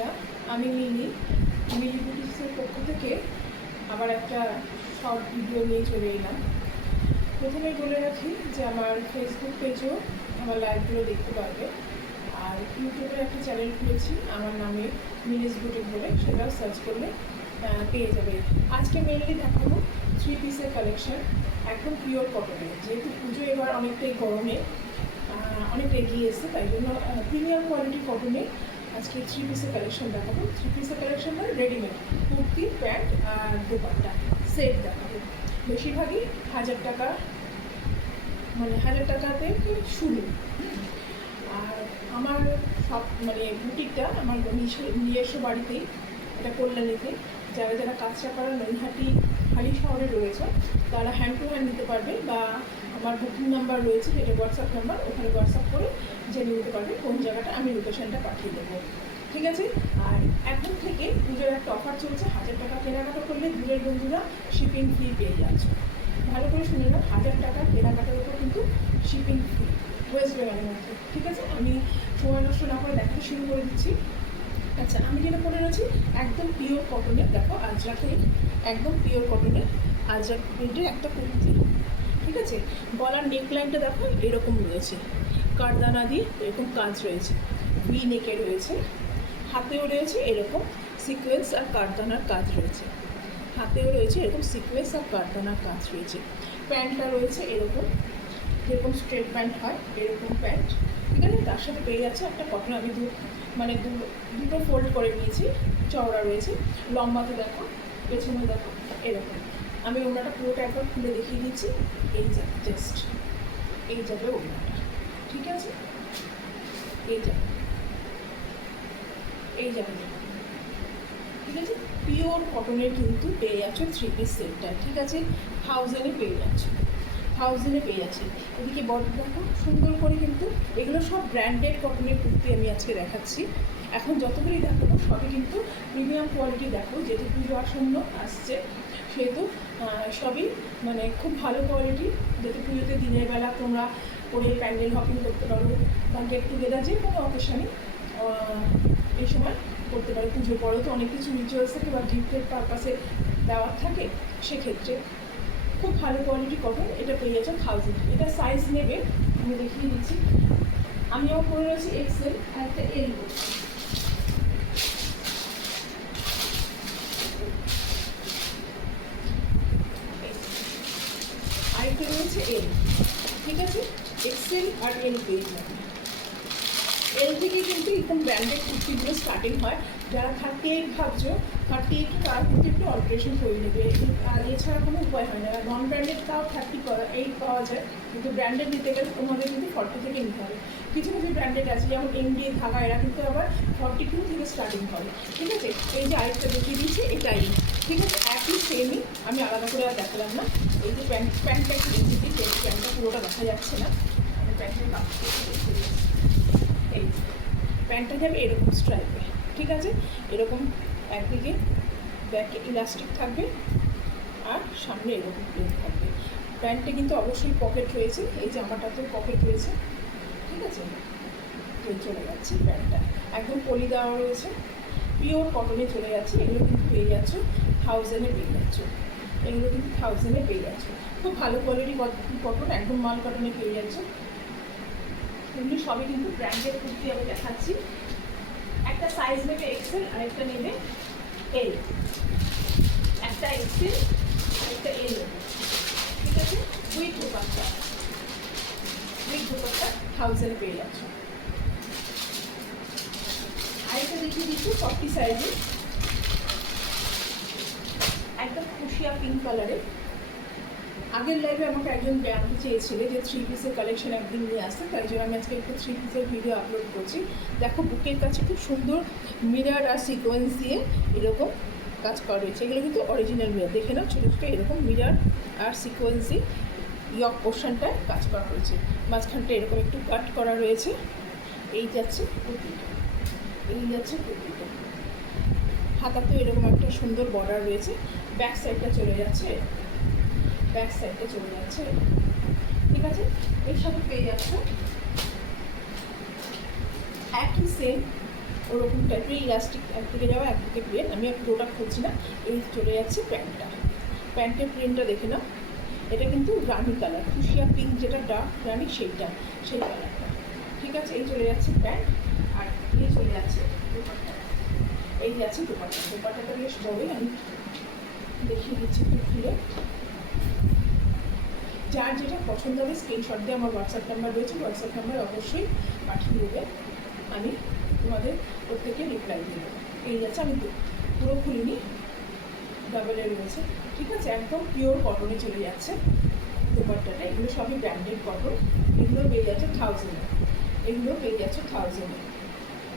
আচ্ছা, আমি মিলি বুটিক্সের পক্ষ থেকে আবার একটা শর্ট ভিডিও নিয়ে চলে এলাম। প্রথমেই বলে রাখি যে আমার ফেসবুক পেজেও আমার লাইভগুলো দেখতে পারবে, আর ইউটিউবে একটা চ্যানেল খুলেছি আমার নামে মিলিস বুটিক বলে, সেটাও সার্চ করলে পেয়ে যাবে। আজকে মেনলি দেখাবো 3 পিসের কালেকশন, একদম পিওর কটনের। যেহেতু পুজো এবার অনেকটাই গরমে অনেকটা এগিয়ে এসেছে, তাই জন্য প্রিমিয়াম কোয়ালিটি কটনে আজকে 3 পিসের কালেকশন দেখাবো। 3 পিসের কালেকশন মানে রেডিমেড কুর্তি, প্যান্ট আর দোপাট্টা সেট দেখাবো। বেশিরভাগই 1000 টাকা, মানে 1000 টাকাতে শুরু। আর আমার সব মানে বুটিকটা আমার নিজস্ব বাড়িতেই, এটা কল্যাণীতে। যারা যারা কাঁচরাপাড়া, নৈহাটি, হালি শহরে রয়েছে তারা হ্যান্ড টু হ্যান্ড নিতে পারবে, বা আমার বুকিং নাম্বার রয়েছে যেটা হোয়াটসঅ্যাপ নাম্বার, ওখানে হোয়াটসঅ্যাপ করে জেনে নিতে পারবে কোন জায়গাটা, আমি লোকেশনটা পাঠিয়ে দেবো। ঠিক আছে? আর এখন থেকে পুজোর একটা অফার চলছে, 1000 টাকা কেনাকাটা করলে দূরের বন্ধুরা শিপিং ফ্রি পেয়ে যাচ্ছে। ভালো করে শুনে নাও, 1000 টাকা কেনাকাটার উপর কিন্তু শিপিং ফ্রি ওয়েস্ট বেঙ্গলের মধ্যে। ঠিক আছে? আমি সময় নষ্ট না করে দেখাতে শুরু করে দিচ্ছি। আচ্ছা, আমি যেটা পরে রয়েছি একদম পিওর কটনের, দেখো আজরাকের, একদম পিওর কটনের আজরাক প্রিন্টের একটা কুর্তি। ঠিক আছে? গলার নেকলাইনটা দেখো এরকম রয়েছে, কারদানা দিয়ে এরকম কাজ রয়েছে, ভি নেকে রয়েছে, হাতেও রয়েছে এরকম সিকোয়েন্স আর কারদানার কাজ রয়েছে, হাতেও রয়েছে এরকম সিকোয়েন্স আর কারদানার কাজ রয়েছে। প্যান্টটা রয়েছে এরকম, যেরকম স্ট্রেট প্যান্ট হয় এরকম প্যান্ট। ঠিক আছে? তার সাথে পেয়ে যাচ্ছে একটা কটন, আমি দুটো ফোল্ড করে নিয়েছি, চওড়া রয়েছে, লম্বাতে দেখো, পেছনে দেখো এরকম। আমি ওনাটা পুরোটা একবার খুলে দেখিয়ে দিচ্ছি। এই যাবে, জাস্ট এই যাবে ওনাটা। ঠিক আছে? এই যাবে, এই যাবে। ঠিক আছে? পিওর কটনের কিন্তু পেয়ে যাচ্ছ 3 পিস সেটটা। ঠিক আছে? 1000-এ পেয়ে যাচ্ছে, 1000-এ পেয়ে যাচ্ছে। এদিকে বডি দেখো সুন্দর করে, কিন্তু এগুলো সব ব্র্যান্ডেড কটনের কুর্তি আমি আজকে দেখাচ্ছি। এখন যতগুলি দেখাবো সবই কিন্তু প্রিমিয়াম কোয়ালিটি। দেখো, যেহেতু পুজো আসন্ন আসছে, সেহেতু সবই মানে খুব ভালো কোয়ালিটি, যাতে পুজোতে দিনের বেলা তোমরা পরে প্যান্ডেল হপিং করতে পারো, বা গেট টুগেদার যে কোনো অকেশনে এই সময় করতে পারো। পুজোর পরেও তো অনেক কিছু রিচুয়ালস থাকে বা গিফটের পারপাসে দেওয়ার থাকে, সেক্ষেত্রে খুব ভালো কোয়ালিটি কটন। এটা পেয়ে যাচ্ছে 1000। এটা সাইজ নেবে, আমি দেখিয়ে দিচ্ছি। আমিও পরে রয়েছি এক্সেল আর একটা এল। আরেকটা রয়েছে এল। ঠিক আছে? এক্সেল আর এল পেয়ে যাবে। এল থেকে কিন্তু এরকম ব্র্যান্ডেড কুর্তিগুলো স্টার্টিং হয়। যারা 38 ভাবছো, 38 তারা কিন্তু একটু অল্টারেশন করে নেবে, আর এছাড়া কোনো উপায় হয় না। নন ব্র্যান্ডেড তাও 38 পাওয়া যায়, কিন্তু ব্র্যান্ডেড নিতে গেলে তোমাদের কিন্তু 40 থেকে নিতে হবে। কিছু কিছু ব্র্যান্ডেড আছে যেমন এমডি, ধাগা, এরা কিন্তু আবার 42 থেকে স্টার্টিং করে। ঠিক আছে? এই যে আরেকটা দেখিয়ে দিচ্ছি, এটাই। ঠিক আছে? একই সেমই, আমি আলাদা করে আর দেখালাম না। এই যে প্যান্টটা একটু দেখিয়ে দিচ্ছি, এই প্যান্টটা পুরোটা দেখা যাচ্ছে না, আমি প্যান্টের কাপড়টা একটু দেখিয়ে দিচ্ছি। এই প্যান্টটা যাবে এরকম স্ট্রাইপে। ঠিক আছে? এরকম একদিকে ব্যাকে ইলাস্টিক থাকবে আর সামনে এরকম প্লেন থাকবে। প্যান্টে কিন্তু অবশ্যই পকেট রয়েছে, এই জামাটাতেও পকেট রয়েছে। ঠিক আছে? চলে যাচ্ছে প্যান্টটা, একদম পলি দেওয়া রয়েছে, পিওর কটনে চলে যাচ্ছে। এগুলো কিন্তু পেয়ে যাচ্ছ 1000-এ পেয়ে যাচ্ছ, এগুলো কিন্তু 1000-এ পেয়ে যাচ্ছ। খুব ভালো কোয়ালিটি কটন, একদম মাল কটনে পেয়ে যাচ্ছ। এগুলি সবই কিন্তু ব্র্যান্ডেড কুর্তি আমি দেখাচ্ছি। একটা সাইজ নেবে এক্সেল, আরেকটা নেবে এল। একটা এক্সেল, আরেকটা এল নেবে। ঠিক আছে? উইথ দোপাট্টা, 1000-এ পেয়ে যাচ্ছ। আরেকটা দেখিয়ে দিচ্ছি 40 সাইজে, একদম খুশিয়া পিঙ্ক কালারে। আগের লাইভে আমাকে একজন জানতে চেয়েছিলে যে 3 পিসের কালেকশন একদিন নিয়ে আসতে, তাই জন্য আমি আজকে একটু 3 পিসের ভিডিও আপলোড করছি। দেখো, বুকের কাছে খুব সুন্দর মিরর আর সিকোয়েন্স দিয়ে এরকম কাজ করা রয়েছে। এগুলো কিন্তু অরিজিনাল মিরর, দেখে নাও, ছোটো ছোটো এরকম মিরর আর সিকোয়েন্স দিয়ে ইয়ক পোর্শনটায় কাজ করা রয়েছে। মাঝখানটা এরকম একটু কাট করা রয়েছে। এই যাচ্ছে কুর্তিটা, এই যাচ্ছে কুর্তিটা। হাতাতেও এরকম একটা সুন্দর বর্ডার রয়েছে, ব্যাক সাইডটা চলে যাচ্ছে, ব্যাক সাইডটা চলে যাচ্ছে। ঠিক আছে? এর সাথে পেয়ে যাচ্ছ একই সেম ওরকম টাইপের ইলাস্টিক, একদিকে যাওয়া একদিকে প্লেন। আমি আর পুরোটা খুলছি না। এই চলে যাচ্ছে প্যান্টটা। প্যান্টের প্রিন্টটা দেখে নাও। এটা কিন্তু রানি কালার, ফুসিয়া পিঙ্ক যেটা ডার্ক রানি সেইটা, সেই কালারটা। ঠিক আছে, এই চলে যাচ্ছে প্যান্ট। আর এই চলে যাচ্ছে দোপাট্টা। এই যাচ্ছে দোপাট্টা। দোপাট্টাটা বেশ বড়ই, আমি দেখিয়ে দিচ্ছি একটু খুলে। যার যেটা পছন্দ হবে স্ক্রিনশট দিয়ে আমার হোয়াটসঅ্যাপ নাম্বার রয়েছে, হোয়াটসঅ্যাপ নাম্বার অবশ্যই পাঠিয়ে দেবে। আমি তোমাদের প্রত্যেকে রিপ্লাই দিয়ে দেবো। এই যাচ্ছে, আমি পুরো খুলিনি, ডাবলে রয়েছে। ঠিক আছে, একদম পিওর কটনে চলে যাচ্ছে দোপাট্টাটা। এগুলো সবই ব্র্যান্ডেড কটন। এগুলো পেয়ে যাচ্ছে 1000-এ, এগুলো পেয়ে যাচ্ছে 1000-এ।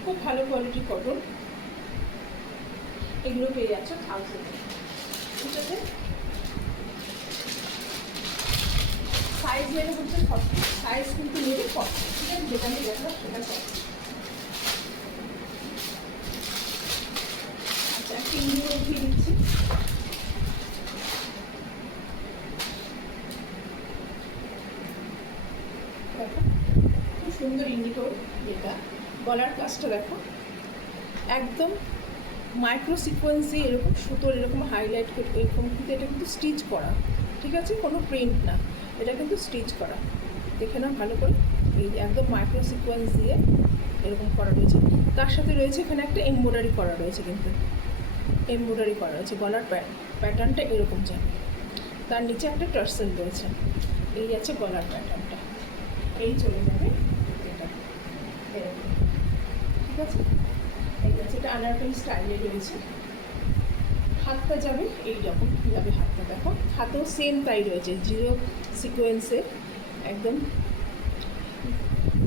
খুব ভালো কোয়ালিটির কটন, এগুলো পেয়ে যাচ্ছে 1000-এ। ঠিক আছে, সাইজ নেবে হচ্ছে 40, সাইজ কিন্তু নেবে 40। ঠিক আছে, যেটা আমি দেখাবো সেটা 40। আচ্ছা, একটা ইন্ডিগো উঠিয়ে দিচ্ছি। দেখো খুব সুন্দর ইন্ডিগো, যেটা গলার কাজটা দেখো একদম মাইক্রো সিকোয়েন্স দিয়ে এরকম সুতোর এরকম হাইলাইট করে এরকম, কিন্তু এটা কিন্তু স্টিচ করা। ঠিক আছে, কোনো প্রিন্ট না, এটা কিন্তু স্টিচ করা। দেখে নাও ভালো করে, এই একদম মাইক্রো সিকোয়েন্স দিয়ে এরকম করা রয়েছে। তার সাথে রয়েছে এখানে একটা এমব্রয়ডারি করা রয়েছে, কিন্তু এমব্রয়ডারি করা রয়েছে। গলার প্যাটার্নটা এরকম যাবে, তার নিচে একটা টার্সেল রয়েছে। এই যাচ্ছে গলার প্যাটার্নটা, এই চলে যাবে এটা এরকম। ঠিক আছে, এই যাচ্ছে, এটা আনারকলি স্টাইলে রয়েছে। হাতটা যাবে এইরকম যাবে, হাতটা দেখো, হাতেও সেম তাই রয়েছে, জিরো সিকোয়েন্সের, একদম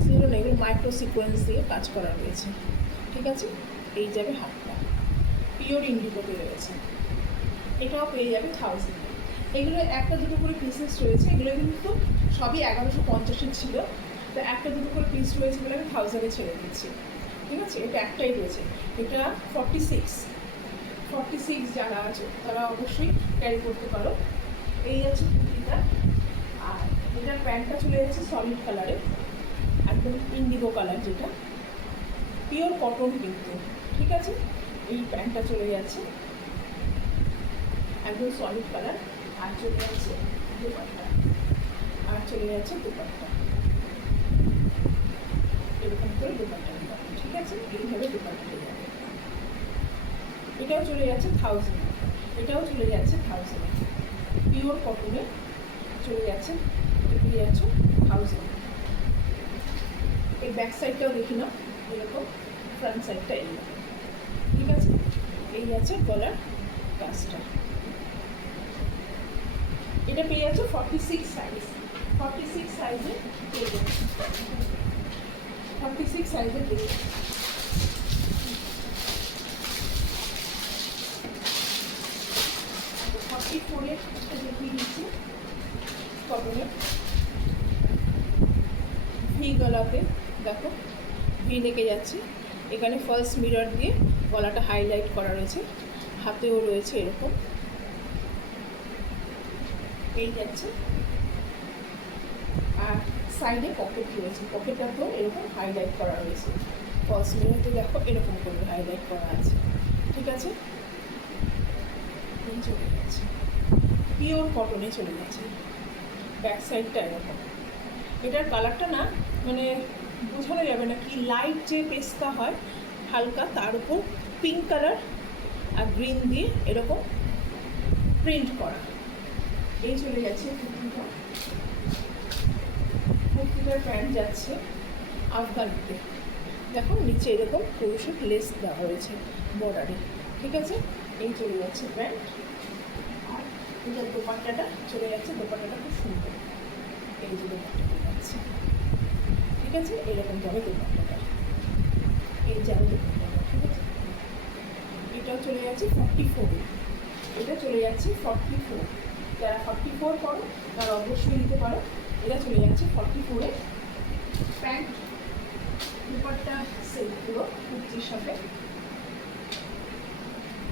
জিরো না, এগুলো মাইক্রো সিকোয়েন্স দিয়ে কাজ করা রয়েছে। ঠিক আছে, এই যাবে হাতটা, পিওর ইন্ডিগোতে রয়েছে। এটাও পেয়ে যাবে 1000-এ। এগুলো একটা দুটো করে পিসেস রয়েছে, এগুলো কিন্তু সবই 1150-এর ছিল, তো একটা দুটো করে পিস রয়েছে বলে আমি 1000-এ ছেড়ে দিচ্ছি। ঠিক আছে, এটা একটাই রয়েছে, এটা 46 যারা আছে তারা অবশ্যই ক্যারি করতে পারো। এই আছে কুর্তিটা, আর এটার প্যান্টটা চলে যাচ্ছে সলিড কালারে, একদম ইন্ডিগো কালার, যেটা পিওর কটন কিন্তু। ঠিক আছে, এই প্যান্টটা চলে যাচ্ছে একদম সলিড কালার। আর চলে যাচ্ছে দোপাট্টা, আর চলে যাচ্ছে দোপাট্টা এরকম করে দোপাট্টা। ঠিক আছে, এইভাবে দোপাট্টা যাবে। এটাও চলে যাচ্ছে 1000-এ, এটাও চলে যাচ্ছে 1000-এ, পিওর কটনে চলে যাচ্ছে, পেয়ে যাচ্ছে 1000-এ। এই ব্যাক সাইডটাও দেখি না, এরকম ফ্রন্ট সাইডটা এইরকম। ঠিক আছে, এই আছে গলার কাজটা। এটা পেয়ে যাচ্ছে 46 সাইজ, 46 সাইজে পেয়ে যাচ্ছে, 46 সাইজে পেয়ে যাচ্ছে। 44-এর একটা দেখিয়ে দিচ্ছি কটনে, ভি গলাতে দেখো, ভি লেগে যাচ্ছে। এখানে ফলস মিরর দিয়ে গলাটা হাইলাইট করা রয়েছে, হাতেও রয়েছে এরকম, এই যাচ্ছে। আর সাইডে পকেট রয়েছে, পকেটটাতেও এরকম হাইলাইট করা রয়েছে, ফলস মিররতে দেখো এরকম করে হাইলাইট করা আছে। ঠিক আছে, চলে যাচ্ছে, পিওর কটনে চলে যাচ্ছে। ব্যাক সাইডটা এরকম, এটার কালারটা না মানে বোঝানো যাবে না, কি লাইট যে পেস্তা হয় হালকা, তার উপর পিঙ্ক কালার আর গ্রিন দিয়ে এরকম প্রিন্ট করা। এই চলে যাচ্ছে কুর্তিটা, কুর্তিটার প্যান্ট যাচ্ছে আফগানিতে, দেখো নিচে এরকম ক্রোশের লেস দেওয়া হয়েছে বর্ডারে। ঠিক আছে, এই চলে যাচ্ছে প্যান্ট। আর এটার দোপাট্টাটা চলে যাচ্ছে, দোপাট্টাটা খুব সুন্দর, এই যে দোপাট্টাটা যাচ্ছে। ঠিক আছে, এরকম যাবে দোপাট্টাটা, এই যাবে দোপাট্টাটা। ঠিক আছে, এটাও চলে যাচ্ছে 44-এ, এটা চলে যাচ্ছে 44। যারা 44 করো তারা অবশ্যই নিতে পারো। এটা চলে যাচ্ছে 44-এ। প্যান্ট দোপাট্টা সেট পুরো কুর্তির সাথে,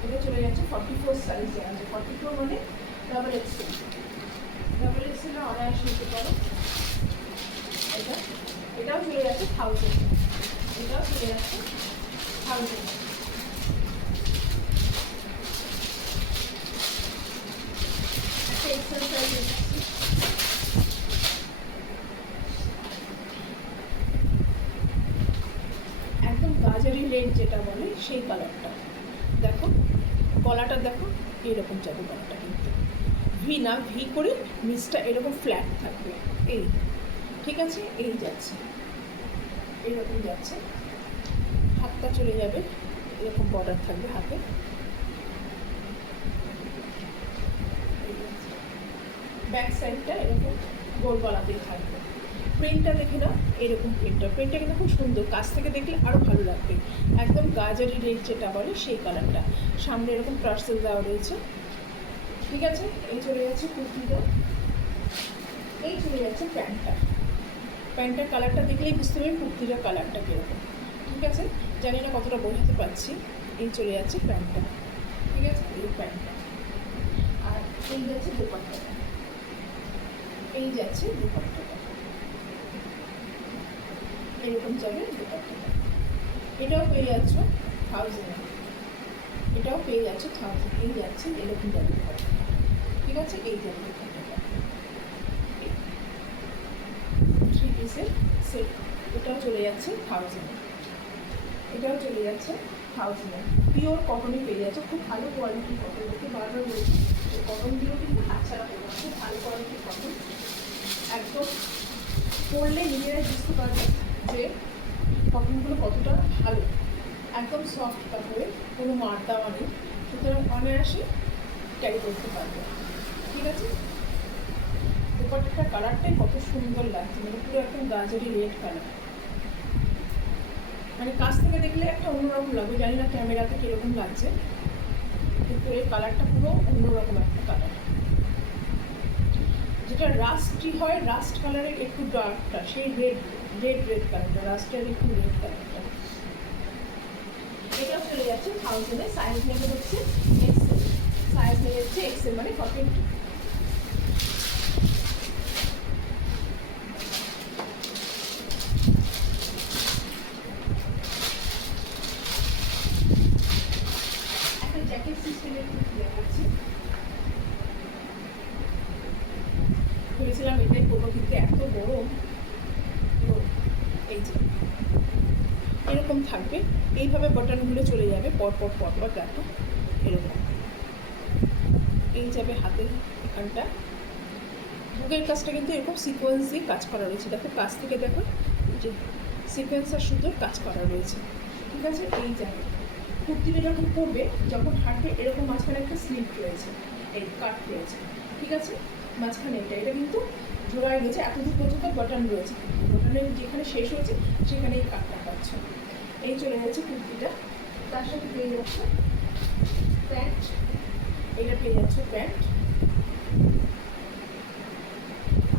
এটা চলে যাচ্ছে 44 সাইজ। আছে 44 মানে ডাবল এক্সেল, ডাবল এক্সেল অনায়াস নিতে পারো। এটাও চলে যাচ্ছে 1000, এটাও চলে যাচ্ছে 1000। একটা এক্সেল সাইজ দেখাচ্ছি। একদম গাজারি রেড যেটা বলে সেই কালারটা। দেখো গলাটা দেখো, এরকম যাবে গলাটা, কিন্তু ভি না, ভি করে নিচটা এরকম ফ্ল্যাট থাকবে, এই ঠিক আছে, এই যাচ্ছে, এইরকম যাচ্ছে, হাতটা চলে যাবে, এরকম বর্ডার থাকবে হাতে, ব্যাক সাইডটা এরকম গোল গলাতেই থাকবে। প্রিন্টটা দেখে না, এরকম প্রিন্টটা কিন্তু খুব সুন্দর, কাছ থেকে দেখলে আরও ভালো লাগবে। একদম গাজারি রেড যেটা বলে সেই কালারটা, সামনে এরকম টার্সেল দেওয়া রয়েছে, ঠিক আছে। এই চলে যাচ্ছে কুর্তিটা, এই চলে যাচ্ছে প্যান্টটার কালারটা দেখলেই বুঝতে পারবেন কুর্তিটার কালারটা কীরকম, ঠিক আছে। জানি না কতটা বোঝাতে পারছি। এই চলে যাচ্ছে প্যান্টটা, ঠিক আছে, এই প্যান্টটা। আর এই যাচ্ছে দোপাট্টাটা, এই যাচ্ছে দোপাট্টাটা, এরকম যাবে দোপাট্টাটা। এটাও পেয়ে যাচ্ছ 1000, এটাও পেয়ে যাচ্ছে 1000। এই যাচ্ছে এরকম যাবে দোপাট্টাটা, ঠিক আছে, এই যাবে দোপাট্টাটা। 3 পিসের সেট, এটাও চলে যাচ্ছে 1000, এটাও চলে যাচ্ছে 1000। পিওর কটনই পেয়ে যাচ্ছে, খুব ভালো কোয়ালিটির কটন। দেখে বারবার বলছি যে কটনগুলো কিন্তু হাতছাড়া করবে, খুব ভালো কোয়ালিটির কটন। একদম পরলে নিজেরাই বুঝতে পারবে যে কটনগুলো কতটা ভালো, একদম সফট কাপড়ে, কোনো মার দেওয়া নেই, সুতরাং অনায়াসে ক্যারি করতে পারবে, ঠিক আছে। দোপাট্টাটার কালারটাই কত সুন্দর লাগছে, মানে পুরো একদম গাজরি রেড কালার, মানে কাছ থেকে দেখলে একটা অন্যরকম লাগবে। জানি না ক্যামেরাতে কীরকম লাগছে, কিন্তু এই কালারটা পুরো অন্যরকম একটা কালার, যেটা রাস্টই হয়, রাস্ট কালারের একটু ডার্কটা, সেই রেড কালারটা, রাস্টের একটু রেড কালারটা। এটাও চলে যাচ্ছে 1000-এ। সাইজ নেবে হচ্ছে এক্সেল, সাইজ নেবে হচ্ছে এক্সেল, মানে 42। একটা জ্যাকেট সিস্টেমের দেখাচ্ছি, ভেবেছিলাম এটাই করবো, কিন্তু এত গরম, এই যে এরকম থাকবে, এইভাবে বাটনগুলো চলে যাবে পরপর দেখো এরকম, এই যাবে হাতের এখানটা। বুকের কাজটা কিন্তু এরকম সিকোয়েন্স দিয়ে কাজ করা রয়েছে, দেখো কাছ থেকে দেখো যে সিকোয়েন্স আর সুতোর কাজ করা রয়েছে, ঠিক আছে। এই যাবে কুর্তিটা যখন পরবে, যখন হাঁটবে, এরকম মাঝখানে একটা স্লিপ রয়েছে, এই কাট রয়েছে, ঠিক আছে, মাঝখানে এটা কিন্তু জোড়ায় রয়েছে, এতদূর পর্যন্ত বাটন রয়েছে, বাটনের যেখানে শেষ হয়েছে সেখানে এই কাটটা পাচ্ছ। এই চলে যাচ্ছে কুর্তিটা, তার সাথে পেয়ে যাচ্ছে প্যান্ট, এটা পেয়ে যাচ্ছে প্যান্ট,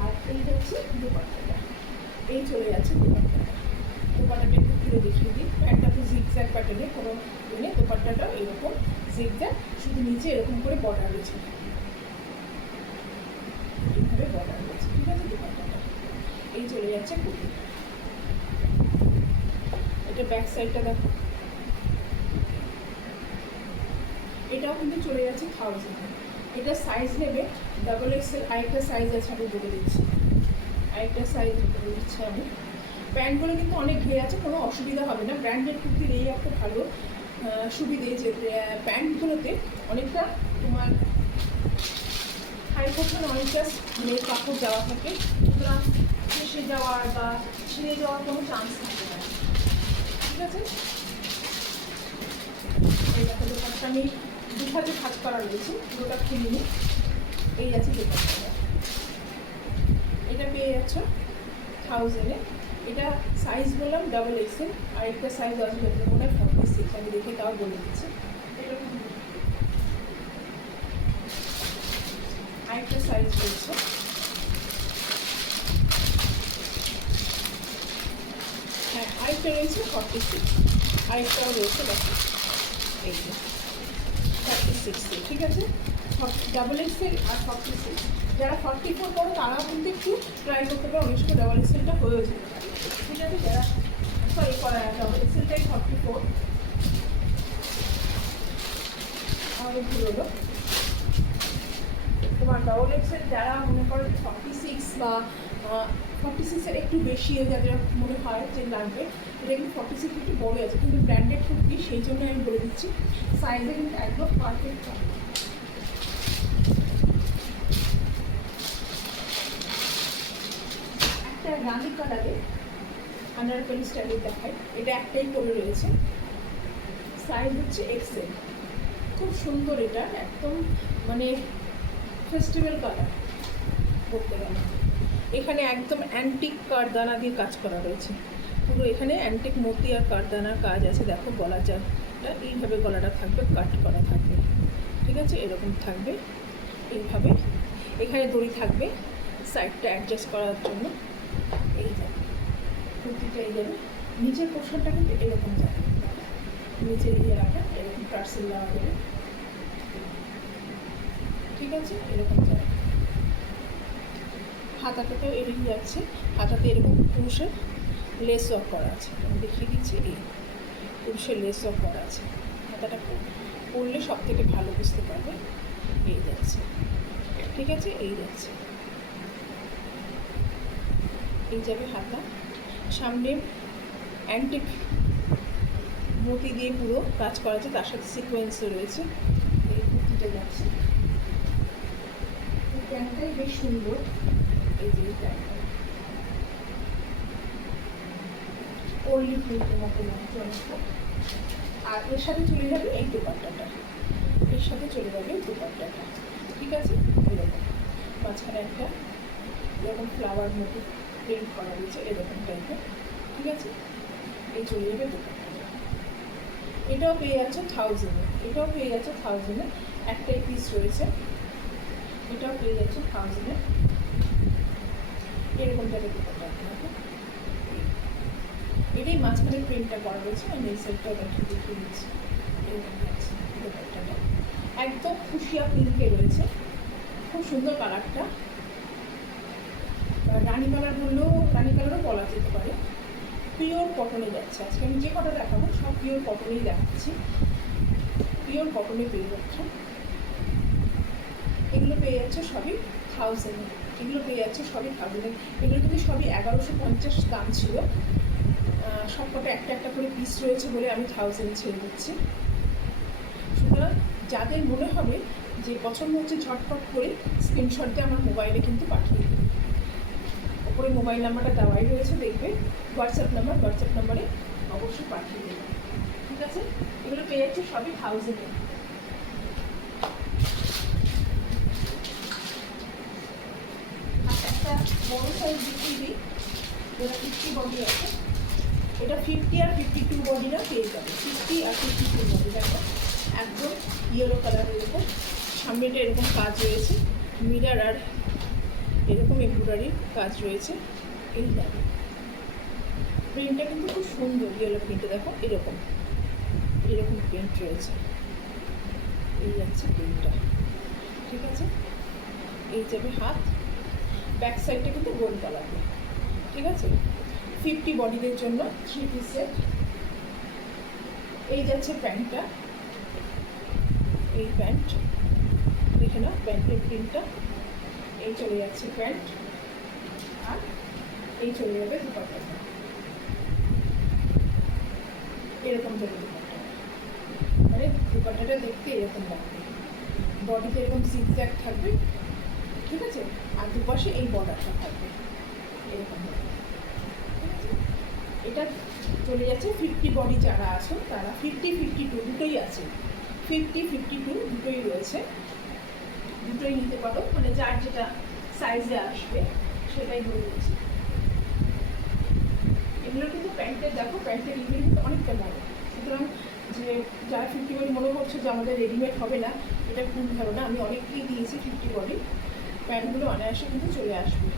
আর এই যাচ্ছে দোপাট্টাটা, এই চলে যাচ্ছে দোপাট্টাটা। দোপাট্টাটা একটু খুলে দেখিয়ে দিই। প্যান্টটা তো জিগজ্যাগ প্যাটার্নে, কোনো দিনে দোপাট্টাটাও এরকম জিগজ্যাগ, শুধু নিচে এরকম করে বর্ডার রয়েছে, এইভাবে বর্ডার রয়েছে, ঠিক আছে। দোপাট্টাটা এই চলে যাচ্ছে কুর্তি। এটা ব্যাক সাইডটা দেখো, এটাও কিন্তু চলে যাচ্ছে 1000-এ। এটা সাইজ নেবে XXL, আরেকটা সাইজ আছে আমি বলে দিচ্ছি, আরেকটা সাইজ বলে দিচ্ছি আমি। প্যান্টগুলো কিন্তু অনেক ঘেরে আছে, কোনো অসুবিধা হবে না। ব্র্যান্ডের কুর্তির এই একটা ভালো সুবিধে যে প্যান্টগুলোতে অনেকটা তোমার হাই পোর্শন অনেকটা মানে কাপড় যাওয়া থাকে, সুতরাং ফেসে যাওয়ার বা ছিঁড়ে যাওয়ার কোনো চান্স থাকে না, ঠিক আছে। এই দেখো দোকানটা আমি দুখাতে কাজ করা রয়েছে, পুরোটা খুলিনি, এই আছে দোকানটা। এটা পেয়ে যাচ্ছ 1000-এ। এটা সাইজ বললাম XXL, আরেকটা সাইজ আছে মনে হয় 46, আমি দেখে তাও বলে দিচ্ছি। এটা আরেকটা সাইজ রয়েছে, হ্যাঁ আরেকটা রয়েছে 46, আরেকটাও রয়েছে দেখো এই যে 36, ঠিক আছে। XXL আর 46, যারা 44 করো তারাও কিন্তু একটু ট্রাই করতে পারো, অনেক সময় XXLটা হয়েও যেতে পারে, ঠিক আছে। যারা সরি XXLটাই 44, অনেক ভুল হলো। তোমার ডবল এক্সেল যারা মনে করো 46 বা 46-এর একটু বেশিও যাদের মনে হয় যে লাগবে, এটা কিন্তু 46 একটু বড় আছে, কিন্তু ব্র্যান্ডেড কুর্তি, সেই জন্য আমি বলে দিচ্ছি সাইজে কিন্তু একদম পারফেক্ট হবে। একটা রানি কালারে আনারকলি স্টাইলে দেখায়, এটা একটাই করে রয়েছে, সাইজ হচ্ছে এক্সেল। খুব সুন্দর, এটা একদম মানে ফেস্টিভ্যাল কালার করতে গেলে। এখানে একদম অ্যান্টিক কারদানা দিয়ে কাজ করা রয়েছে, পুরো এখানে অ্যান্টিক মতি আর কারদানার কাজ আছে। দেখো গলাটা এইভাবে গলাটা থাকবে, কাট করা থাকবে, ঠিক আছে, এরকম থাকবে এইভাবে। এখানে দড়ি থাকবে সাইডটা অ্যাডজাস্ট করার জন্য। এই যাবে কুর্তিটা, এই যাবে নিচের পোর্শনটা কিন্তু এরকম যাবে, নিচের রাখা এরকম টার্সেল দেওয়া যাবে, ঠিক আছে, এরকম যাবে। হাতাটাতেও এরকম যাচ্ছে, হাতাতে এরকম পুরুষের লেস ওয়ার্ক করা আছে, আমি দেখিয়ে দিচ্ছি। এই পুরুষের লেস ওয়ার্ক করা আছে, হাতাটা পরলে সব থেকে ভালো বুঝতে পারবে। এই যাচ্ছে, ঠিক আছে, এই যাচ্ছে, এই যাবে হাতা। সামনে অ্যান্টিক মতি দিয়ে পুরো কাজ করা আছে, তার সাথে সিকোয়েন্সও রয়েছে। এই কুর্তিটা যাচ্ছে, প্যান্টটাই বেশ সুন্দর। এই যে প্যান্টটা ওল্ডি প্রিন্টের মতো লাগছে, আর এর সাথে চলে যাবে এই দোপাট্টাটা, এর সাথে চলে যাবে দোপাট্টাটা, ঠিক আছে। এরকম মাঝখানে একটা এরকম ফ্লাওয়ার মতো প্রিন্ট করা রয়েছে, এরকম টাইপের, ঠিক আছে। এই চলে যাবে দোপাট্টাটা। এটাও পেয়ে যাচ্ছে 1000-এ, এটাও পেয়ে যাচ্ছে 1000-এ, একটাই পিস রয়েছে। এটাও পেয়ে যাচ্ছে 1000-এ, এরকম টাইপের দোপাট্টা আপনাকে। এটাই মাঝখানে প্রিন্টটা করা রয়েছে, আমি এই সেটটাও দেখিয়ে দিচ্ছি। এরকম যাচ্ছে দোপাট্টাটা, একদম ফুসিয়া পিঙ্কে রয়েছে, খুব সুন্দর কালারটা। রানি কালার বললেও রানি কালারও বলা যেতে পারে। পিওর কটনে যাচ্ছে, আজকে আমি যে কটা দেখাবো সব পিওর কটনেই দেখাচ্ছি, পিওর কটনে পেয়ে যাচ্ছে। এগুলো পেয়ে যাচ্ছে সবই 1000-এ, এগুলো পেয়ে যাচ্ছে সবই 1000-এ। এগুলো কিন্তু সবই 1150 দাম ছিল, সব কটা একটা একটা করে পিস রয়েছে বলে আমি 1000-এ ছেড়ে দিচ্ছি। সুতরাং যাদের মনে হবে যে পছন্দ হচ্ছে, ঝটপট করে স্ক্রিনশট দিয়ে আমার মোবাইলে কিন্তু পাঠিয়ে দেবে। ওপরে মোবাইল নাম্বারটা দেওয়াই রয়েছে, দেখবে হোয়াটসঅ্যাপ নাম্বারে অবশ্যই পাঠিয়ে দেবে, ঠিক আছে। এগুলো পেয়ে যাচ্ছে সবই 1000-এ। একটা বড় সাইজ দেখিয়ে দিই, যেটা 50 বডি আছে, এটা 50 আর 52 বডিটা পেয়ে যাবে। 50 আর 52 বডি দেখো, একদম ইয়েলো কালারের উপর, সামনেটা এরকম কাজ রয়েছে, মিরার আর এরকম এমব্রয়ডারির কাজ রয়েছে। এই দেখো প্রিন্টটা কিন্তু খুব সুন্দর, ইয়েলো প্রিন্টে দেখো এরকম এরকম প্রিন্ট রয়েছে, এই যাচ্ছে প্রিন্টটা, ঠিক আছে। এই যাবে হাত, ব্যাক সাইডটা কিন্তু গোল কালার, ঠিক আছে। 50 বডিদের জন্য 3 পিস সেট। এই যাচ্ছে প্যান্টটা, এই প্যান্ট দেখে নাও, প্যান্টের প্রিন্টটা। এই চলে যাচ্ছে প্যান্ট, আর এই চলে যাবে দুপাট্টাটা, এরকম দেবে দুপাট্টা, মানে দুপাট্টাটা দেখতে এরকম লাগবে, বডিতে এরকম জিগজ্যাগ থাকবে, ঠিক আছে, আর দুপাশে এই বর্ডারটা থাকবে এরকম, ঠিক আছে। এটা চলে যাচ্ছে 50 বডি যারা আছো তারা, 50-52 দুটোই আছে, 50-52 দুটোই রয়েছে, দুটোই নিতে পারো, মানে যার যেটা সাইজে আসবে সেটাই বলে দিচ্ছি। এগুলো কিন্তু প্যান্টের, দেখো প্যান্টের ইভেন কিন্তু অনেকটা বড়, সুতরাং যে যারা 50 বডি মনে করছে যে আমাদের রেডিমেড হবে না, এটা ভুল ধারণা। আমি অনেককেই দিয়েছি 50 বডি, প্যান্টগুলো অনায়াসে কিন্তু চলে আসবে,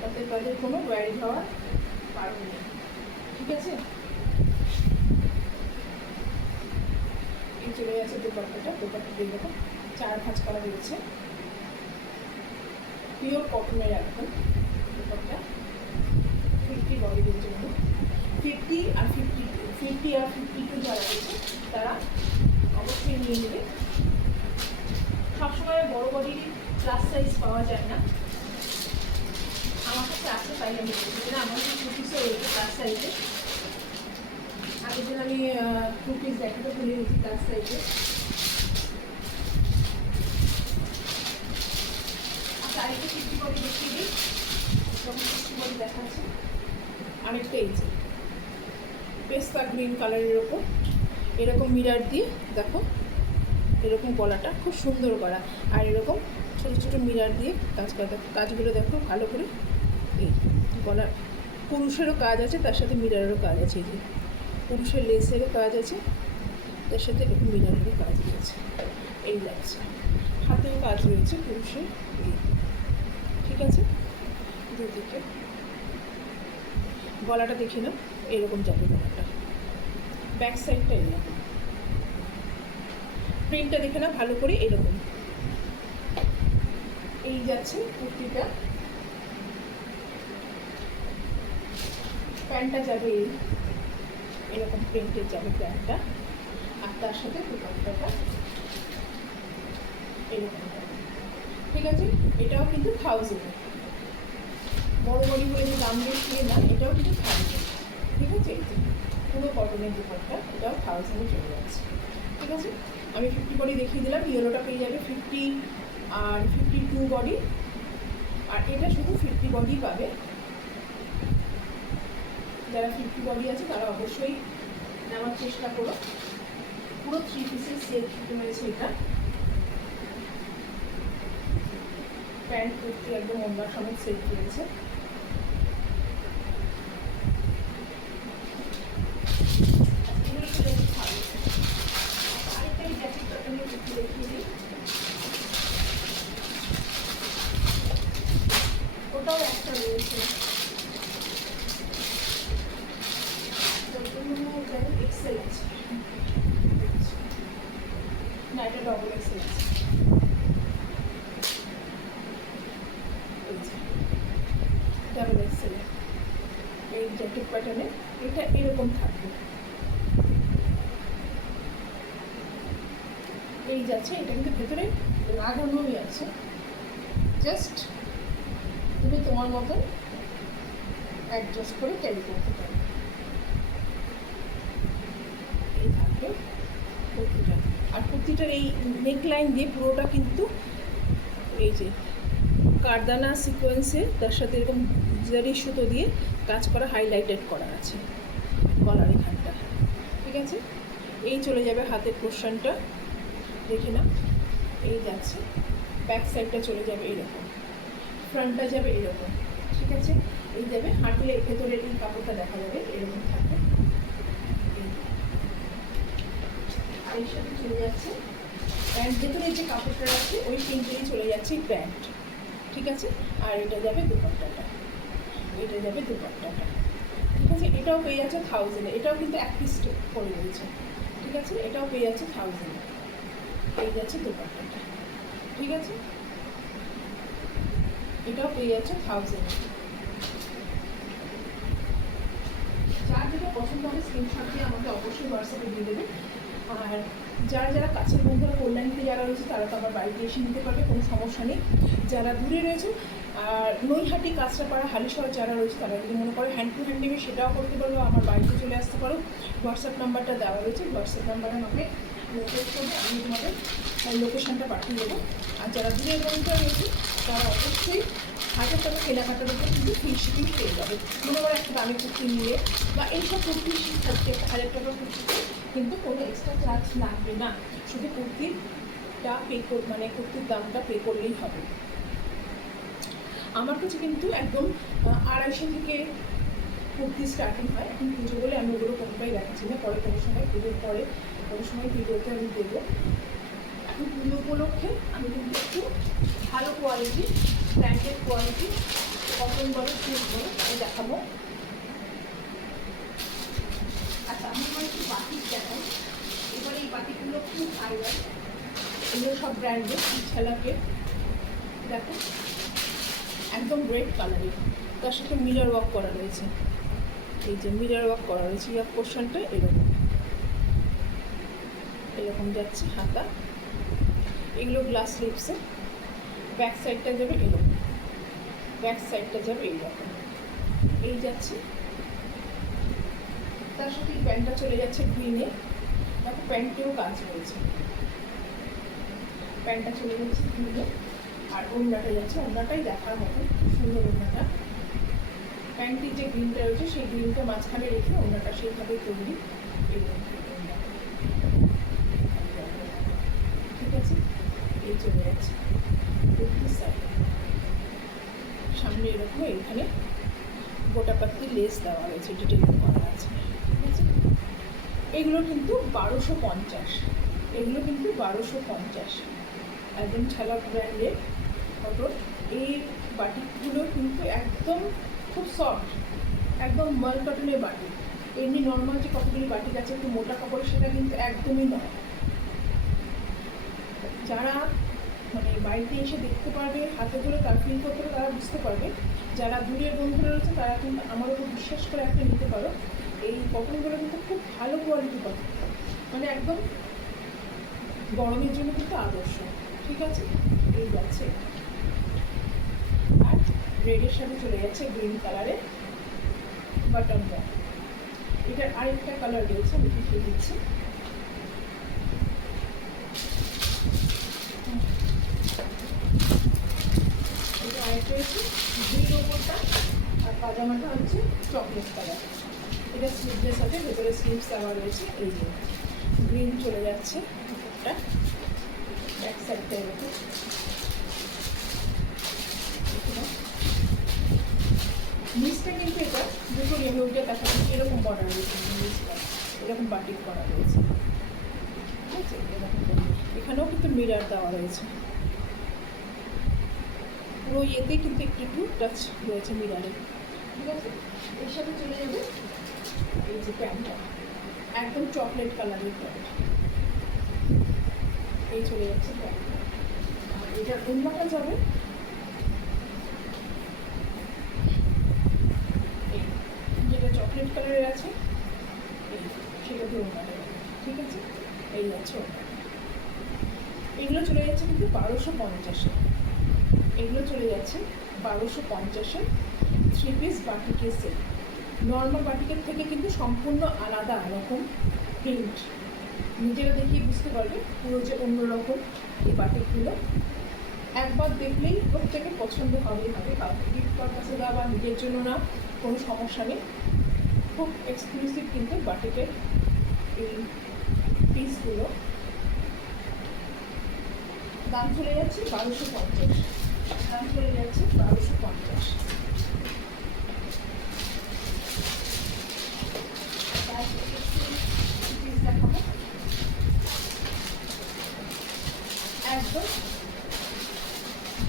তাতে তাদের কোনো ওয়ারি হওয়ার কারণ নেই, ঠিক আছে। এই চলে যাচ্ছে দোপাট্টাটা, দোপাট্টা দিয়ে দেখো 4 ভাঁজ করা রয়েছে, পিওর কটনের একদম দোপাট্টা, 50 বডিদের জন্য। 50 আর 52 যারা রয়েছে তারা অবশ্যই নিয়ে নেবে, সবসময় বড় বডির প্লাস সাইজ পাওয়া যায় না, আমার কাছে আছে তাই আমি বলছি না। আমার কাছে 2 পিসও রয়েছে প্লাস সাইজে। আগের দিন আমি 2 পিস দেখাতে ভুলে গেছি প্লাস সাইজে। আচ্ছা, আরেকটা 50 বডি দেখিয়ে দিই, যখন 50 বডি দেখাচ্ছে। আরেকটা এই যে পেস্তা গ্রিন কালারের ওপর এরকম মিরার দিয়ে দেখো, এরকম গলাটা খুব সুন্দর করা, আর এরকম ছোটো ছোটো মিরার দিয়ে কাজ করা। দেখো কাজগুলো দেখো ভালো করে। এই গলার পুরুষেরও কাজ আছে, তার সাথে মিরারেরও কাজ আছে। এই যে পুরুষের লেসেরও কাজ আছে, তার সাথে এরকম মিরারেরও কাজ রয়েছে। এই লাগছে, হাতেও কাজ রয়েছে পুরুষের। এই ঠিক আছে, দুদিকে গলাটা দেখে নাও, এরকম যাবে গলাটা। ব্যাক সাইডটা এরকম, প্রিন্টটা দেখে নাও ভালো করে, এরকম। এই যাচ্ছে কুর্তিটা, প্যান্টটা যাবে এরকম প্রিন্টের যাবে প্যান্টটা, আর তার সাথে দুপাট্টাটা এরকম যাবে। ঠিক আছে, এটাও কিন্তু 1000, বড় বড়ি বলে যে দাম বেশি না, এটাও কিন্তু 1000। ঠিক আছে, এই যে পুরো কটনের দুপাট্টা, এটাও 1000-এ চলে যাচ্ছে। ঠিক আছে, আমি 50 বডি দেখিয়ে দিলাম। ইয়েলোটা পেয়ে যাবে 50 আর 52 বডি, আর এটা শুধু 50 বডি পাবে। যারা 50 বডি আছে তারা অবশ্যই নেওয়ার চেষ্টা করো। পুরো 3 পিসের সেট রয়েছে এটা। প্যান্ট কুর্তি একদম অন্য সমেত সেট রয়েছে। আরেকটাই জ্যাকেটটা আমি একটু দেখিয়ে দিই, ওটাও একটা রয়েছে। এক্সেল আছে না, এটা ডবল এক্সেল আছে। ডাবল এক্সেল এই জ্যাকেট প্যাটার্নে এটা এরকম থাকবে। এই যাচ্ছে, এটা কিন্তু ভেতরে লাগানোই আছে, জাস্ট তুমি তোমার মতন অ্যাডজাস্ট করে ক্যারি করতে পারো। এই থাকবে কুর্তিটা, আর কুর্তিটার এই নেকলাইন দিয়ে পুরোটা কিন্তু এই যে কারদানা সিকোয়েন্সে, তার সাথে এরকম জারি সুতো দিয়ে কাজ করা, হাইলাইটেড করা আছে গলার এখানটা। ঠিক আছে, এই চলে যাবে হাতের পোর্শনটা, দেখে না। এই যাচ্ছে ব্যাক সাইডটা চলে যাবে এরকম, ফ্রন্টটা যাবে এরকম। ঠিক আছে, এই যাবে হাঁটলে ভেতরে এই কাপড়টা দেখা যাবে এরকম থাকবে। আর এর সাথে চলে যাচ্ছে প্যান্ট, ভেতরে যে কাপড়টা আছে ওই প্রিন্টেই চলে যাচ্ছে প্যান্ট। ঠিক আছে, আর এটা যাবে দুপাট্টাটা, এটা যাবে দুপাট্টাটা। ঠিক আছে, এটাও পেয়ে যাচ্ছে 1000-এ, এটাও কিন্তু এক পিস করে রয়েছে। ঠিক আছে, এটাও পেয়ে যাচ্ছে 1000-এ। এই যাচ্ছে দুপাট্টাটা। ঠিক আছে, এটাও পেয়ে যাচ্ছে 1000-এ। যার যেটা পছন্দ হবে স্ক্রিনশট দিয়ে আমাকে অবশ্যই হোয়াটসঅ্যাপে দিয়ে দেবে। আর যারা যারা কাছের বন্ধুরা কল্যাণীতে যারা রয়েছে তারা তো আবার বাড়িতে এসে নিতে পারবে, কোনো সমস্যা নেই। যারা দূরে রয়েছে আর নৈহাটি কাঁচরাপাড়া হালিশহর যারা রয়েছে তারা যদি মনে করে হ্যান্ড টু হ্যান্ড নেবে সেটাও করতে পারবো, আমার বাড়িতে চলে আসতে পারো। হোয়াটসঅ্যাপ নাম্বারটা দেওয়া রয়েছে, হোয়াটসঅ্যাপ নাম্বারে আমাকে মেসেজ করবে, আমি তোমাদের লোকেশানটা পাঠিয়ে দেবো। আর যারা দূরের বন্ধুরা রয়েছে তারা অবশ্যই 1000 টাকা কেনাকাটার উপর কিন্তু ফ্রি শিপিং পেয়ে যাবে। মনে করো একটা দামি কুর্তি নিয়ে বা এইসব কুর্তি থাকছে 1000 টাকা কুর্তিতে কিন্তু কোনো এক্সট্রা চার্জ লাগবে না, শুধু কুর্তিটা মানে কুর্তির দামটা পে করলেই হবে। আমার কাছে কিন্তু একদম 250 থেকে কুর্তি স্টার্টিং হয়। এখন পুজো বলে আমি ওগুলো কোনোটাই দেখাচ্ছি না, পরে কোনো সময় পুজোর পরে কোনো সময় ভিডিওতে আমি দেবো। এখন পুজো উপলক্ষে আমি কিন্তু একটু ভালো কোয়ালিটি, ব্র্যান্ডেড কোয়ালিটি কটন বলো সিল্ক বলো আমি দেখাবো। আচ্ছা, আমি এবার একটু বাটিক দেখাই। এবার এই বাটিকগুলো খুব ফাইবার, এগুলো সব ব্র্যান্ডেড। ছেলাকে দেখো একদম রেড কালারের, তার সাথে মিরর ওয়ার্ক করা রয়েছে। এই যে মিরর ওয়ার্ক করা রয়েছে, ইয়ার পোর্শনটা এরকম এরকম যাচ্ছে হাতা। এগুলো গ্লাস স্লিপসে। ব্যাক সাইডটা যাবে এরকম, ব্যাক সাইডটা যাবে এইরকম, এই যাচ্ছে। তার সাথে এই প্যান্টটা চলে যাচ্ছে গ্রিনে। দেখো প্যান্টেও কাজ রয়েছে, প্যান্টটা চলে যাচ্ছে গ্রিনে। আর ওড়নাটা যাচ্ছে, ওড়নাটাই দেখার মতো সুন্দর ওড়নাটা। প্যান্টটির যে গ্রিনটা রয়েছে সেই গ্রিনটা মাঝখানে রেখে ওড়নাটা সেইভাবে তৈরি। ঠিক আছে, এই চলে যাচ্ছে সামনে এরকম, এখানে গোটা পাতি লেস দেওয়া রয়েছে, ডিটেলিং করা আছে। ঠিক আছে, এগুলো কিন্তু 1250, এগুলো কিন্তু 1250 একদম ছালা ব্র্যান্ডের কটন। এই বাটিকগুলো কিন্তু একদম খুব সফট, একদম মাল কটনের বাটিক। এমনি নর্মাল যে কতগুলি বাটিক আছে একটু মোটা কাপড়, সেটা কিন্তু একদমই নয়। যারা মানে বাড়িতে এসে দেখতে পারবে, হাতে ধরে তার ফিল করতে পারবে, তারা বুঝতে পারবে। যারা দূরের বন্ধুরা রয়েছে তারা কিন্তু আমার উপর বিশ্বাস করে একটা নিতে পারো। এই কটনগুলো কিন্তু খুব ভালো কোয়ালিটি কটন, মানে একদম গরমের জন্য কিন্তু আদর্শ। ঠিক আছে, এই যাচ্ছে। আর রেডের সাথে চলে যাচ্ছে গ্রিন কালারের বাটনটা। এটার আরেকটা কালার রয়েছে, আমি দেখিয়ে দিচ্ছি। এটা আরেকটা হচ্ছে গ্রিন ওপরটা, আর পাজামাটা হচ্ছে চকলেট কালার। এটা স্লিভলেস আছে, ভেতরে স্লিভস দেওয়া রয়েছে। এই যে গ্রিন চলে যাচ্ছে ওপরটা, ব্যাক সাইডটা এরকম। নিচটা কিন্তু এটা দুটো রেমিউটে দেখা যাচ্ছে, এরকম বর্ডার রয়েছে, নিচটা এরকম বাটিক করা রয়েছে। ঠিক আছে, এরকম এখানেও কিন্তু মিরার দেওয়া রয়েছে, পুরো ইয়েতে কিন্তু একটু একটু টাচ রয়েছে মিরারে। ঠিক আছে, এর সাথে চলে যাবে এই যে প্যান্টটা, একদম চকলেট কালারের প্যান্ট। এই চলে যাচ্ছে প্যান্টটা। আর এটার ওড়নাটা যাবে এই, যেটা চকলেট কালারের আছে এই, সেটা দিয়ে ওড়নাটা যাবে। ঠিক আছে, এই যাচ্ছে ওড়না। এগুলো চলে যাচ্ছে কিন্তু 1250-এ। এগুলো চলে যাচ্ছে 1250-এ 3 পিস বাটিকের সেট। নর্মাল বাটিকের থেকে কিন্তু সম্পূর্ণ আলাদা রকম প্রিন্ট, নিজেরা দেখিয়ে বুঝতে পারবে পুরো যে অন্যরকম এই বাটিকগুলো। একবার দেখলেই প্রত্যেকের পছন্দ হবেই হবে, কাউকে গিফট পারপাসে দেওয়া বা নিজের জন্য না, কোনো সমস্যা নেই। খুব এক্সক্লুসিভ কিন্তু বাটিকের এই পিসগুলো। দাম চলে যাচ্ছে 1250, দাম চলে যাচ্ছে 1250। দেখাবো একদম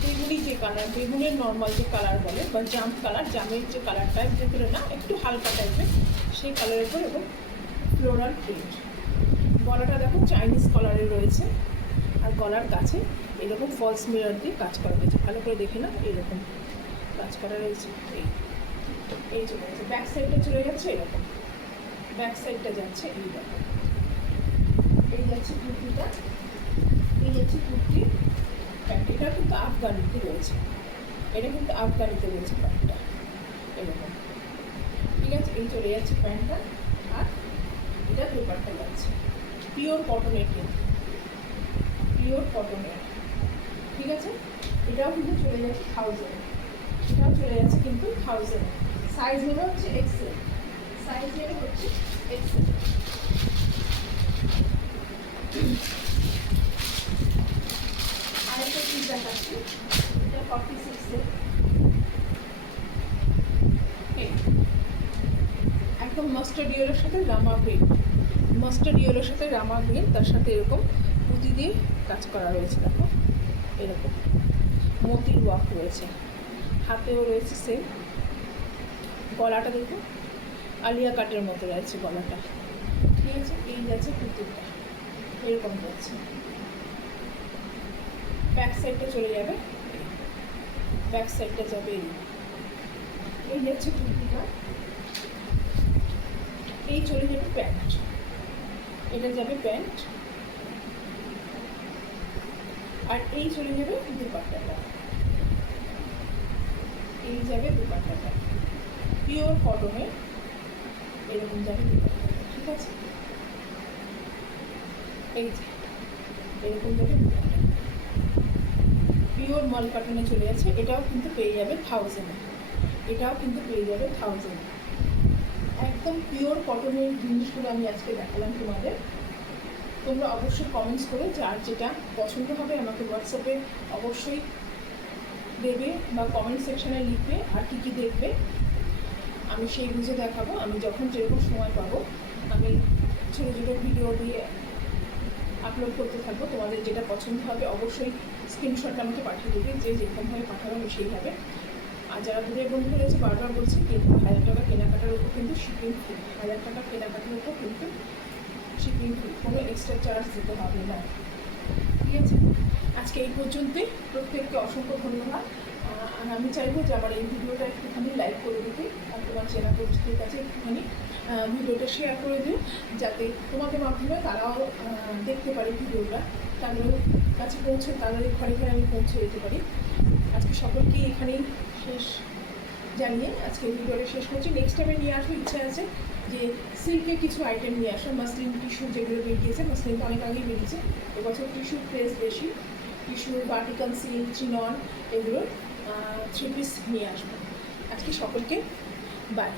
বেগুনি যে কালার, বেগুনের নর্মাল যে কালার বলে বা জাম কালার, জামের যে কালারটা যেগুলো না একটু হালকা টাইপের, সেই কালারের উপর এবং ফ্লোরাল প্রিন্ট। গলাটা দেখো চাইনিজ কালারের রয়েছে, আর গলার কাছে এরকম ফলস মিরর দিয়ে কাজ করা রয়েছে। ভালো করে দেখে না, এরকম কাজ করা রয়েছে। এই চলে যাচ্ছে ব্যাক সাইডটা, চলে যাচ্ছে এরকম, ব্যাক সাইডটা যাচ্ছে এই দেখো। এই যাচ্ছে কুর্তিটা, এই যাচ্ছে কুর্তি প্যান্ট। এটা কিন্তু আফগানিতে রয়েছে, এটা কিন্তু আফগানিতে রয়েছে প্যান্টটা এরকম। ঠিক আছে, এই চলে যাচ্ছে প্যান্টটা। আর এটা দোপাট্টা যাচ্ছে পিওর কটনের, কিন্তু পিওর কটনের। ঠিক আছে, এটাও কিন্তু চলে যাচ্ছে 1000, এটাও চলে যাচ্ছে কিন্তু 1000। সাইজ নেবে হচ্ছে এক্সেল, সাইজ নেবে হচ্ছে এক্সেল। আরেকটা পিস দেখাচ্ছি, এটা 46-এর, একদম মাস্টার্ড ইয়েলোর সাথে রামা গ্রিন, মাস্টার্ড ইয়েলোর সাথে রামা গ্রিন, তার সাথে এরকম পুঁতি দিয়ে কাজ করা রয়েছে। দেখো এরকম মতির ওয়ার্ক রয়েছে, হাতেও রয়েছে সেম। গলাটা দেখো আলিয়া কাটের মতো রয়েছে গলাটা। ঠিক আছে, এই যাচ্ছে কুর্তিটা এরকম যাচ্ছে। ব্যাক সাইডটা চলে যাবে, ব্যাক সাইডটা যাবে এই যাচ্ছে কুর্তিটা। এই চলে যাবে প্যান্ট, এটা যাবে প্যান্ট। আর এই চলে যাবে দুপাট্টাটা, এই যাবে দুপাট্টাটা, পিওর কটনের এরকম যাবে দুপাট্টাটা, ঠিক আছে? এই যে এরকম যাবে দুপাট্টা, পিওর মল কটনে চলে যাচ্ছে। এটাও কিন্তু পেয়ে যাবে 1000, এটাও কিন্তু পেয়ে যাবে 1000। একদম পিওর কটনের জিনিসগুলো আমি আজকে দেখালাম তোমাদের। তোমরা অবশ্যই কমেন্টস করে যার যেটা পছন্দ হবে আমাকে হোয়াটসঅ্যাপে অবশ্যই দেবে বা কমেন্ট সেকশানে লিখবে, আর কী কী দেখবে আমি সেই বুঝে দেখাবো। আমি যখন যেরকম সময় পাবো আমি ছোটো ছোটো ভিডিও দিয়ে আপলোড করতে থাকবো। তোমাদের যেটা পছন্দ হবে অবশ্যই স্ক্রিনশট আমাকে পাঠিয়ে দেবে, যে যেরকমভাবে পাঠাবো আমি সেইভাবে। আর যারা দূরের বন্ধু রয়েছে বারবার বলছি, কিন্তু 1000 টাকা কেনাকাটার উপর কিন্তু শিপিং ফ্রি, 1000 টাকা কেনাকাটার উপর কিন্তু শিপিং ফ্রি, কোনো এক্সট্রা চার্জ দিতে হবে না, ঠিক আছে? আজকে এই পর্যন্তই, প্রত্যেককে অসংখ্য ধন্যবাদ। আর আমি চাইবো যে আমার এই ভিডিওটা একটুখানি লাইক করে দিতে, আর তোমার চেনা পরিচিতির কাছে একটুখানি ভিডিওটা শেয়ার করে দিও, যাতে তোমাদের মাধ্যমে তারাও দেখতে পারে ভিডিওটা, তাদের কাছে পৌঁছে, তাদের ঘরে ঘরে আমি পৌঁছে দিতে পারি। আজকে সকলকে এখানেই শেষ জানিয়ে আজকে ভিডিওটা শেষ করছি। নেক্সট টাইমে নিয়ে আসবো, ইচ্ছা আছে যে সিল্কের কিছু আইটেম নিয়ে আসো, মাসলিন টিস্যু যেগুলো বেরিয়েছে, মাসলিন তো অনেক আগেই বেরিয়েছে, এবছর টিস্যু প্রেস বেশি, টিস্যু ভার্টিকাল সিল্ক, চিনন, এগুলোর 3 পিস নিয়ে আসবো। আজকে সকলকে বাই।